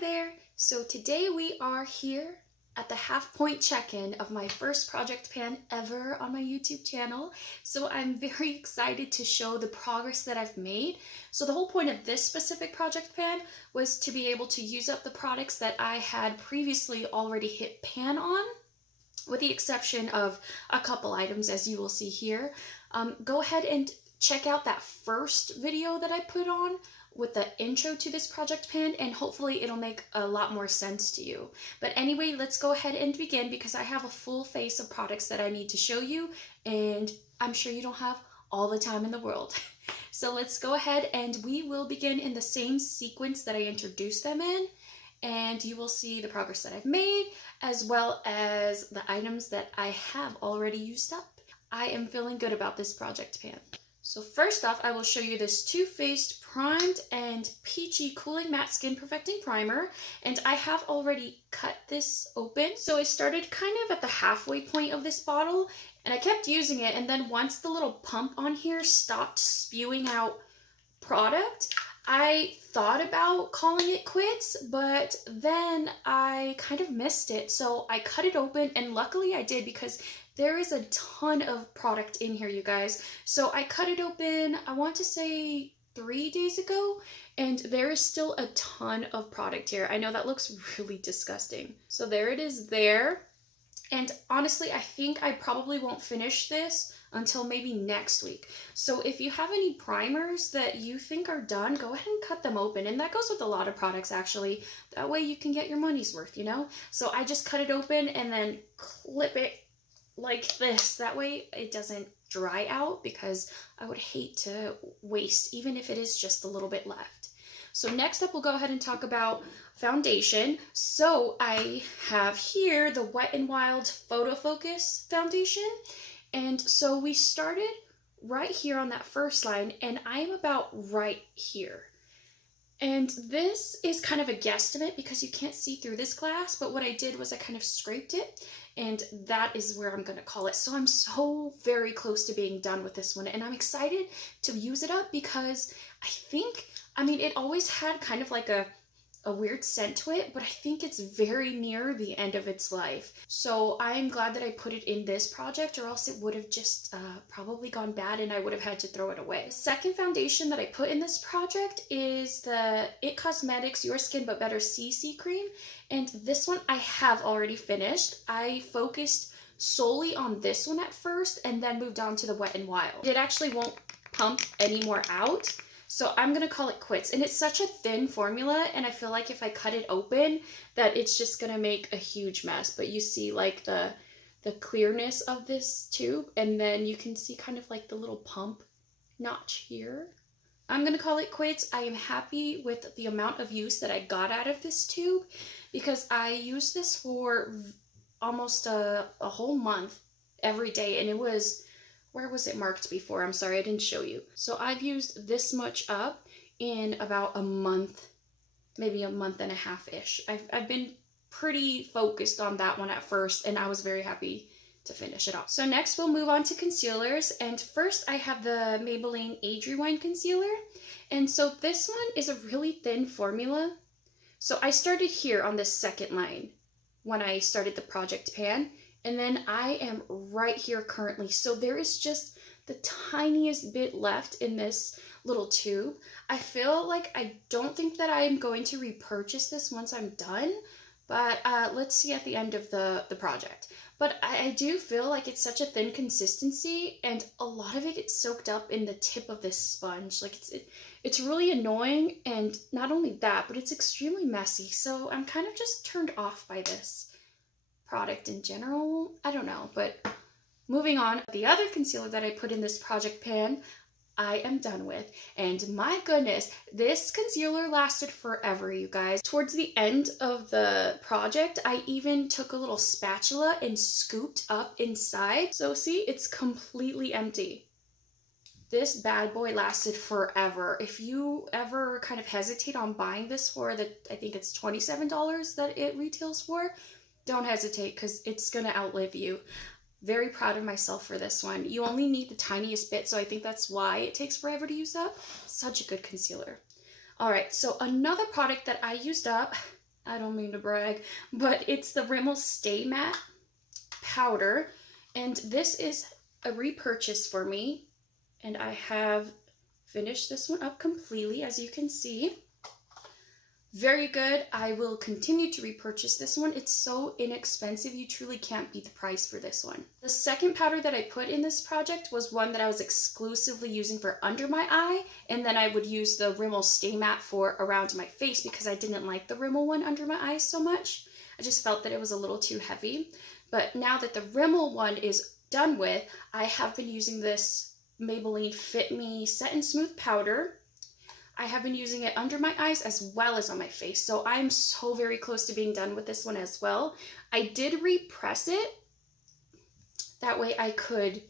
Hi there! So today we are here at the half point check-in of my first project pan ever on my YouTube channel. So I'm very excited to show the progress that I've made. So the whole point of this specific project pan was to be able to use up the products that I had previously already hit pan on, with the exception of a couple items as you will see here. Go ahead and check out that first video that I put on with the intro to this project pan, and hopefully it'll make a lot more sense to you. But anyway, let's go ahead and begin because I have a full face of products that I need to show you, and I'm sure you don't have all the time in the world. So let's go ahead and we will begin in the same sequence that I introduced them in, and you will see the progress that I've made as well as the items that I have already used up. I am feeling good about this project pan. So first off, I will show you this Too Faced Primed and Peachy Cooling Matte Skin Perfecting Primer, and I have already cut this open. So I started kind of at the halfway point of this bottle, and I kept using it, and then once the little pump on here stopped spewing out product, I thought about calling it quits, but then I kind of missed it. So I cut it open, and luckily I did because there is a ton of product in here, you guys. So I cut it open, I want to say 3 days ago, and there is still a ton of product here. I know that looks really disgusting. So there it is there. And honestly, I think I probably won't finish this until maybe next week. So if you have any primers that you think are done, go ahead and cut them open. And that goes with a lot of products, actually. That way you can get your money's worth, you know? So I just cut it open and then clip it like this. That way it doesn't dry out, because I would hate to waste, even if it is just a little bit left. So next up, we'll go ahead and talk about foundation. So I have here the Wet n Wild Photo Focus foundation. And so we started right here on that first line, and I am about right here. And this is kind of a guesstimate because you can't see through this glass, but what I did was I kind of scraped it, and that is where I'm going to call it. So I'm so very close to being done with this one, and I'm excited to use it up because I mean, it always had kind of like a weird scent to it, but I think it's very near the end of its life. So I'm glad that I put it in this project, or else it would have just probably gone bad and I would have had to throw it away. The second foundation that I put in this project is the It Cosmetics Your Skin But Better CC Cream, and this one I have already finished. I focused solely on this one at first and then moved on to the Wet n Wild. It actually won't pump any more out, so I'm going to call it quits. And it's such a thin formula, and I feel like if I cut it open, that it's just going to make a huge mess. But you see like the clearness of this tube, and then you can see kind of like the little pump notch here. I'm going to call it quits. I am happy with the amount of use that I got out of this tube, because I used this for almost a whole month every day, and it was... where was it marked before? I'm sorry, I didn't show you. So I've used this much up in about a month, maybe a month and a half-ish. I've been pretty focused on that one at first, and I was very happy to finish it off. So next we'll move on to concealers, and first I have the Maybelline Age Rewind Concealer. And so this one is a really thin formula. So I started here on this second line when I started the project pan, and then I am right here currently. So there is just the tiniest bit left in this little tube. I feel like I don't think that I'm going to repurchase this once I'm done, but let's see at the end of the project. But I do feel like it's such a thin consistency, and a lot of it gets soaked up in the tip of this sponge. Like it's really annoying, and not only that, but it's extremely messy. So I'm kind of just turned off by this product in general. I don't know, but moving on. The other concealer that I put in this project pan, I am done with. And my goodness, this concealer lasted forever, you guys. Towards the end of the project, I even took a little spatula and scooped up inside. So see, it's completely empty. This bad boy lasted forever. If you ever kind of hesitate on buying this for I think it's $27 that it retails for, don't hesitate, because it's going to outlive you. Very proud of myself for this one. You only need the tiniest bit, so I think that's why it takes forever to use up. Such a good concealer. All right, so another product that I used up I don't mean to brag, but it's the Rimmel Stay Matte powder, and this is a repurchase for me, and I have finished this one up completely, as you can see. Very good. I will continue to repurchase this one. It's so inexpensive, you truly can't beat the price for this one. The second powder that I put in this project was one that I was exclusively using for under my eye, and then I would use the Rimmel Stay Matte for around my face because I didn't like the Rimmel one under my eyes so much. I just felt that it was a little too heavy. But now that the Rimmel one is done with, I have been using this Maybelline Fit Me Set+Smooth powder. I have been using it under my eyes as well as on my face, so I'm so very close to being done with this one as well. I did repress it, that way I could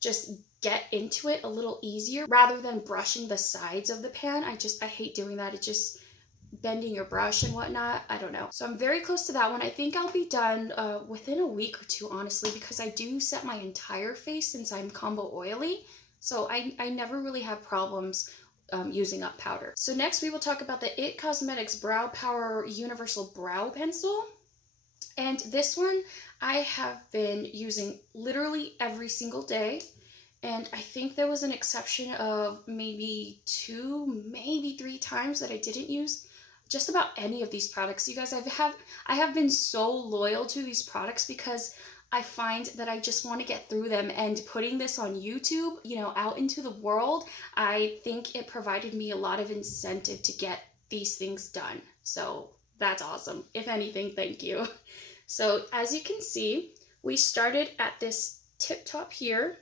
just get into it a little easier rather than brushing the sides of the pan. I hate doing that. It's just bending your brush and whatnot. I don't know. So I'm very close to that one. I think I'll be done within a week or two, honestly, because I do set my entire face since I'm combo oily, so I never really have problems using up powder. So next we will talk about the IT Cosmetics Brow Power Universal Brow Pencil. And this one I have been using literally every single day. And I think there was an exception of maybe 2, maybe 3 times that I didn't use just about any of these products. You guys, I have been so loyal to these products because I find that I just want to get through them, and putting this on YouTube, you know, out into the world, I think it provided me a lot of incentive to get these things done. So that's awesome. If anything, thank you. So as you can see, we started at this tip top here,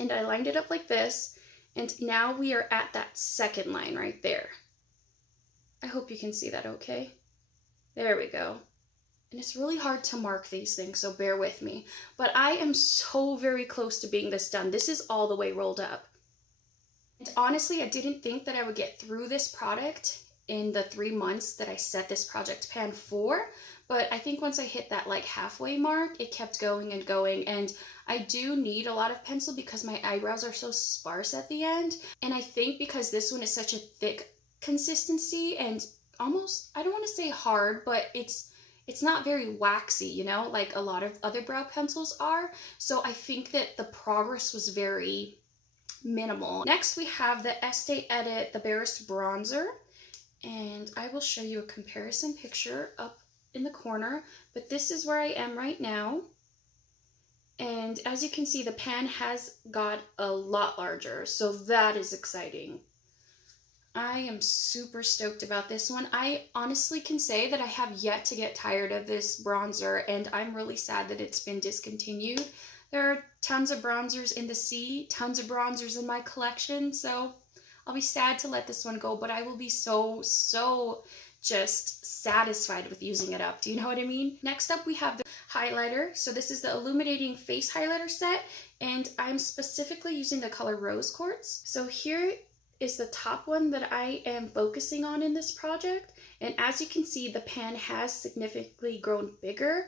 and I lined it up like this, and now we are at that second line right there. I hope you can see that okay. There we go. And it's really hard to mark these things, so bear with me. But I am so very close to being this done. This is all the way rolled up. And honestly, I didn't think that I would get through this product in the 3 months that I set this project pan for. But I think once I hit that like halfway mark, it kept going and going. And I do need a lot of pencil because my eyebrows are so sparse at the end. And I think because this one is such a thick consistency and almost, I don't want to say hard, but it's not very waxy, you know, like a lot of other brow pencils are. So I think that the progress was very minimal. Next, we have the Estee Edit, the Barest bronzer. And I will show you a comparison picture up in the corner. But this is where I am right now. And as you can see, the pan has got a lot larger. So that is exciting. I am super stoked about this one. I honestly can say that I have yet to get tired of this bronzer, and I'm really sad that it's been discontinued. There are tons of bronzers in the sea, tons of bronzers in my collection, so I'll be sad to let this one go, but I will be so just satisfied with using it up. Do you know what I mean? Next up, we have the highlighter. So this is the Illuminating Face Highlighter set, and I'm specifically using the color Rose Quartz. So here is the top one that I am focusing on in this project. And as you can see, the pan has significantly grown bigger.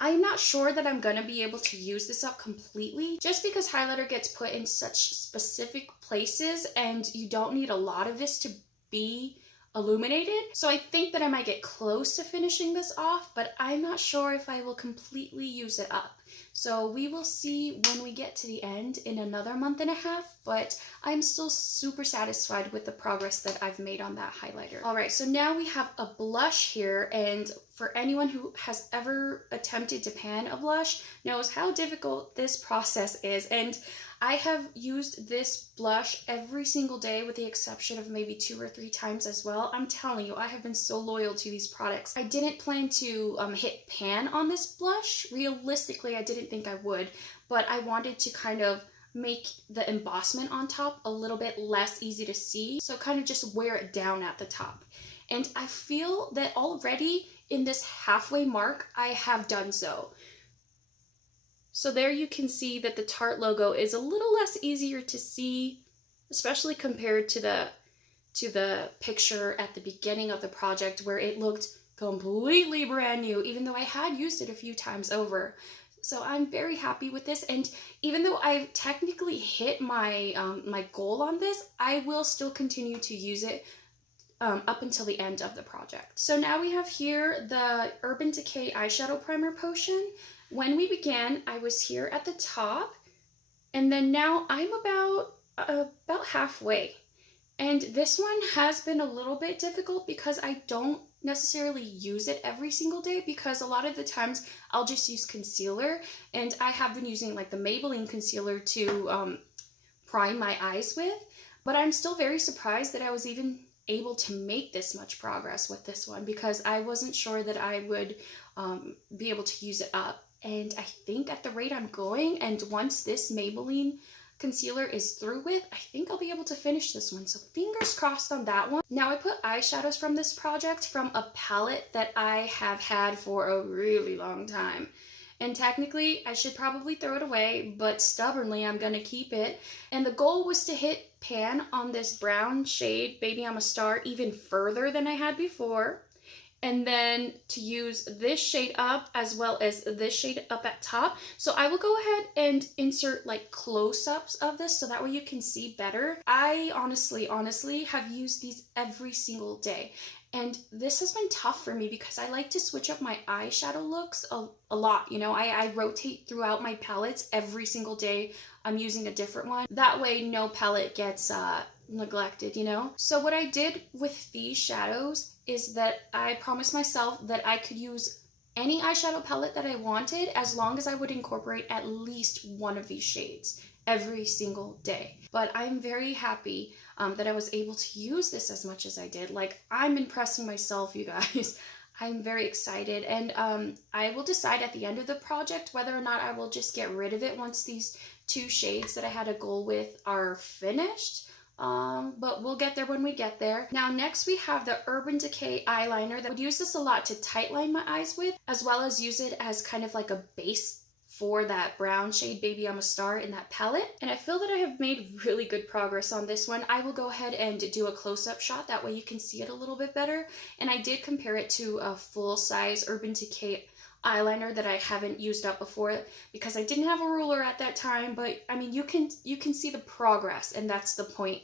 I'm not sure that I'm gonna be able to use this up completely just because highlighter gets put in such specific places and you don't need a lot of this to be illuminated. So I think that I might get close to finishing this off, but I'm not sure if I will completely use it up. So we will see when we get to the end in another month and a half, but I'm still super satisfied with the progress that I've made on that highlighter. All right, so now we have a blush here, and for anyone who has ever attempted to pan a blush knows how difficult this process is. And I have used this blush every single day with the exception of maybe 2 or 3 times as well. I'm telling you, I have been so loyal to these products. I didn't plan to hit pan on this blush. Realistically, I didn't think I would, but I wanted to kind of make the embossment on top a little bit less easy to see. So kind of just wear it down at the top. And I feel that already in this halfway mark, I have done so. So there you can see that the Tarte logo is a little less easier to see, especially compared to the picture at the beginning of the project where it looked completely brand new, even though I had used it a few times over. So I'm very happy with this, and even though I've technically hit my my goal on this, I will still continue to use it up until the end of the project. So now we have here the Urban Decay Eyeshadow Primer Potion. When we began, I was here at the top, and then now I'm about halfway. And this one has been a little bit difficult because I don't necessarily use it every single day, because a lot of the times I'll just use concealer, and I have been using like the Maybelline concealer to prime my eyes with. But I'm still very surprised that I was even able to make this much progress with this one, because I wasn't sure that I would be able to use it up. And I think at the rate I'm going, and once this Maybelline concealer is through with, I think I'll be able to finish this one. So fingers crossed on that one. Now I put eyeshadows from this project from a palette that I have had for a really long time. And technically, I should probably throw it away, but stubbornly, I'm gonna keep it. And the goal was to hit pan on this brown shade, Baby I'm a Star, even further than I had before. And then to use this shade up as well as this shade up at top. So I will go ahead and insert like close-ups of this so that way you can see better. I honestly have used these every single day. And this has been tough for me because I like to switch up my eyeshadow looks a lot. You know, I rotate throughout my palettes every single day. I'm using a different one. That way no palette gets neglected, you know? So what I did with these shadows is that I promised myself that I could use any eyeshadow palette that I wanted as long as I would incorporate at least one of these shades every single day. But I'm very happy that I was able to use this as much as I did. Like, I'm impressing myself, you guys. I'm very excited, and I will decide at the end of the project whether or not I will just get rid of it once these two shades that I had a goal with are finished. But we'll get there when we get there. Now next we have the Urban Decay eyeliner. That would use this a lot to tightline my eyes with, as well as use it as kind of like a base for that brown shade Baby I'm a Star in that palette. And I feel that I have made really good progress on this one. I will go ahead and do a close-up shot, that way you can see it a little bit better. And I did compare it to a full-size Urban Decay eyeliner that I haven't used up before because I didn't have a ruler at that time. But I mean, you can see the progress, and that's the point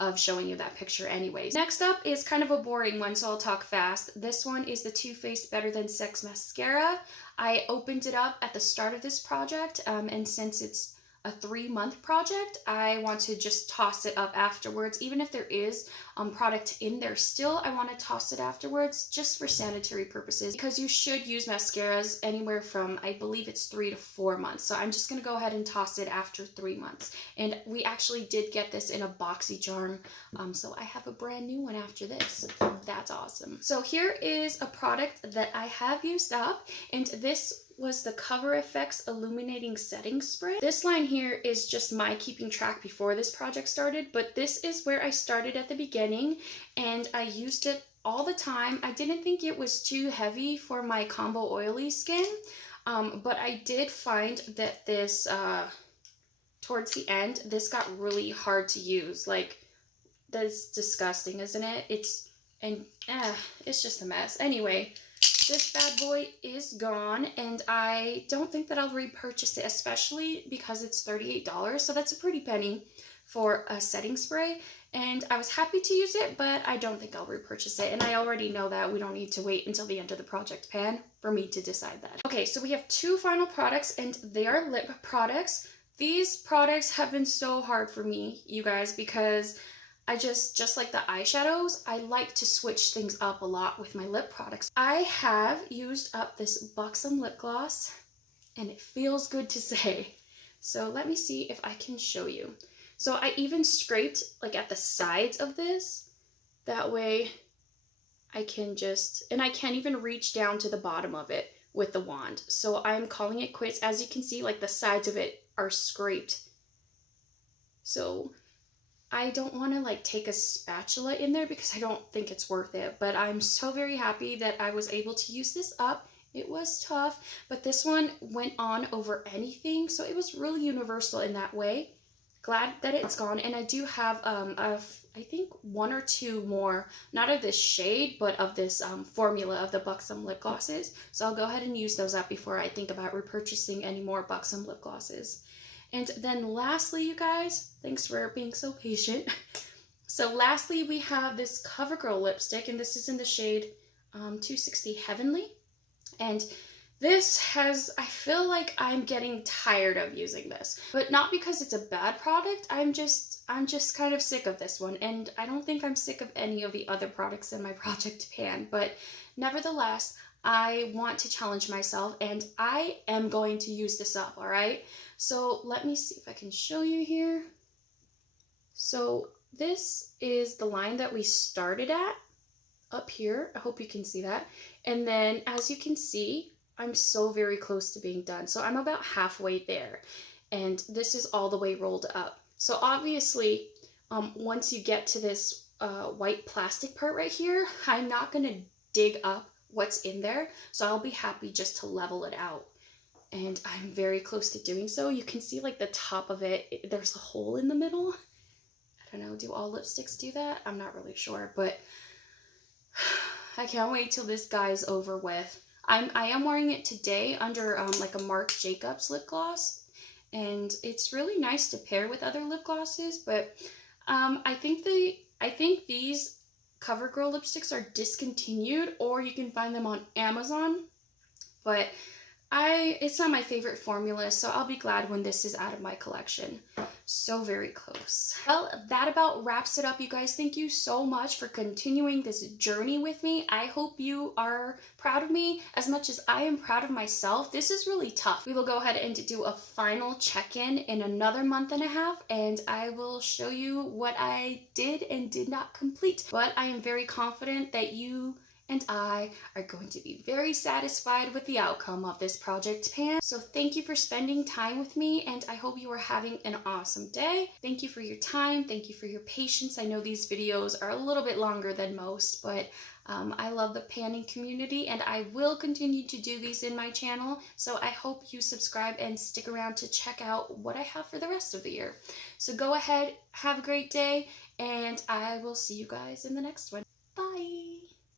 of showing you that picture anyways. Next up is kind of a boring one, so I'll talk fast. This one is the Too Faced Better Than Sex mascara. I opened it up at the start of this project, and since it's a 3-month project, I want to just toss it up afterwards. Even if there is product in there still, I want to toss it afterwards just for sanitary purposes, because you should use mascaras anywhere from, I believe it's 3 to 4 months. So I'm just going to go ahead and toss it after 3 months. And we actually did get this in a boxy charm, so I have a brand new one after this. That's awesome. So here is a product that I have used up, and this was the Cover FX Illuminating Setting Spray. This line here is just my keeping track before this project started, but this is where I started at the beginning, and I used it all the time. I didn't think it was too heavy for my combo oily skin, but I did find that this, towards the end, this got really hard to use. Like, that's disgusting, isn't it? It's just a mess. Anyway, this bad boy is gone, and I don't think that I'll repurchase it, especially because it's $38, so that's a pretty penny for a setting spray. And I was happy to use it, but I don't think I'll repurchase it, and I already know that we don't need to wait until the end of the project pan for me to decide that. Okay, so we have 2 final products, and they are lip products. These products have been so hard for me, you guys, because I just like the eyeshadows, I like to switch things up a lot with my lip products. I have used up this Buxom lip gloss, and it feels good to say. So let me see if I can show you. So I even scraped like at the sides of this. That way I can just, and I can't even reach down to the bottom of it with the wand. So I'm calling it quits. As you can see, like the sides of it are scraped. So I don't want to like take a spatula in there because I don't think it's worth it, but I'm so very happy that I was able to use this up. It was tough, but this one went on over anything, so it was really universal in that way. Glad that it's gone, and I do have I think 1 or 2 more, not of this shade, but of this formula of the Buxom lip glosses. So I'll go ahead and use those up before I think about repurchasing any more Buxom lip glosses. And then lastly, you guys, thanks for being so patient. So lastly, we have this CoverGirl lipstick, and this is in the shade 260 Heavenly. And this has, I feel like I'm getting tired of using this, but not because it's a bad product. I'm just kind of sick of this one, and I don't think I'm sick of any of the other products in my project pan, but nevertheless, I want to challenge myself, and I am going to use this up, all right? So let me see if I can show you here. So this is the line that we started at up here. I hope you can see that. And then as you can see, I'm so very close to being done. So I'm about halfway there, and this is all the way rolled up. So obviously, once you get to this white plastic part right here, I'm not gonna dig up what's in there. So I'll be happy just to level it out. And I'm very close to doing so. You can see like the top of it, there's a hole in the middle. I don't know, do all lipsticks do that? I'm not really sure, but I can't wait till this guy's over with. I am wearing it today under like a Marc Jacobs lip gloss, and it's really nice to pair with other lip glosses, but I think these CoverGirl lipsticks are discontinued, or you can find them on Amazon, but it's not my favorite formula, so I'll be glad when this is out of my collection. So very close. Well, that about wraps it up, you guys. Thank you so much for continuing this journey with me. I hope you are proud of me as much as I am proud of myself. This is really tough. We will go ahead and do a final check-in in another month and a half, and I will show you what I did and did not complete. But I am very confident that you and I are going to be very satisfied with the outcome of this project pan. So thank you for spending time with me, and I hope you are having an awesome day. Thank you for your time. Thank you for your patience. I know these videos are a little bit longer than most, but I love the panning community, and I will continue to do these in my channel. So I hope you subscribe and stick around to check out what I have for the rest of the year. So go ahead, have a great day, and I will see you guys in the next one. Bye!